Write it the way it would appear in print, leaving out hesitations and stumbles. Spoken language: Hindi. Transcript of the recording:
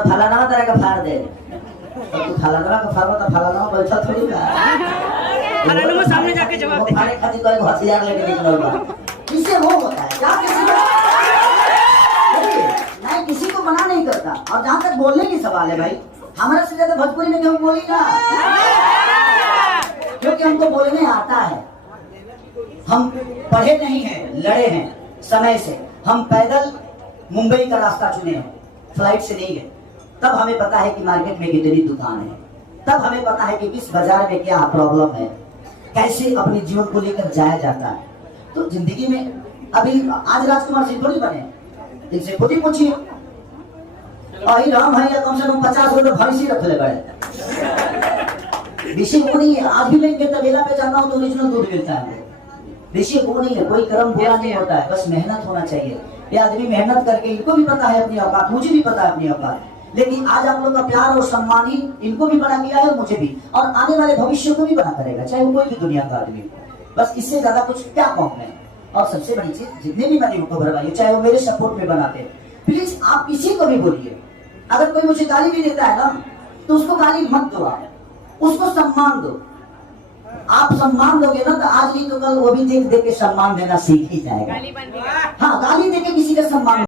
फलाना तरह का फाड़ दे तो तू फलाना का फाड़ो तो फलाना बैठा थोड़ी ना फलाना सामने जाके जवाब दे। फाड़े खातिर कोई हथियार लेके निकलोगा किसे वो होता है क्या किसी को नहीं किसी को मना नहीं करता। और जहाँ तक बोलने की सवाल है भाई हमारे से ज्यादा भोजपुरी में क्यों बोली ना क्योंकि हमको बोलने आता है। हम पढ़े नहीं हैं लड़े हैं समय से। हम पैदल मुंबई का रास्ता चुने हैं फ्लाइट से नहीं है। तब हमें पता है कि मार्केट में कितनी दुकान है। तब हमें पता है कि किस बाजार में क्या प्रॉब्लम है कैसे अपने जीवन को लेकर जाया जाता है। तो जिंदगी में अभी आज राजकुमार सिंह थोड़ी बने इनसे खुद ही पूछिए अही राम है या कम से कम 50 रुपए भैंसी रख ले बड़े विषय वो नहीं है। आज भी मैं तबेला पे जाता हूँ तो ओरिजिनल दूध मिलता है। विषय वो नहीं है कोई कर्म बुरा नहीं होता है बस मेहनत होना चाहिए। ये आदमी मेहनत करके इनको भी पता है अपनी औकात मुझे भी पता है अपनी औकात। लेकिन आज आप लोग का प्यार और सम्मान ही इनको भी बड़ा किया है मुझे भी और आने वाले भविष्य को भी बड़ा करेगा चाहे वो कोई भी दुनिया का आदमी। बस इससे ज्यादा कुछ क्या कहूँ मैं। और सबसे बड़ी चीज जितने भी मैंने यूट्यूबर भाई चाहे वो मेरे सपोर्ट में बनाते हैं प्लीज आप किसी को भी बोलिए। अगर कोई मुझे गाली भी देता है ना तो उसको गाली मत दो आप उसको सम्मान दो। आप सम्मान दोगे ना तो आज नहीं तो कल वो भी देख देख के सम्मान देना सीख ही जाएगा। हाँ गाली देके किसी का सम्मान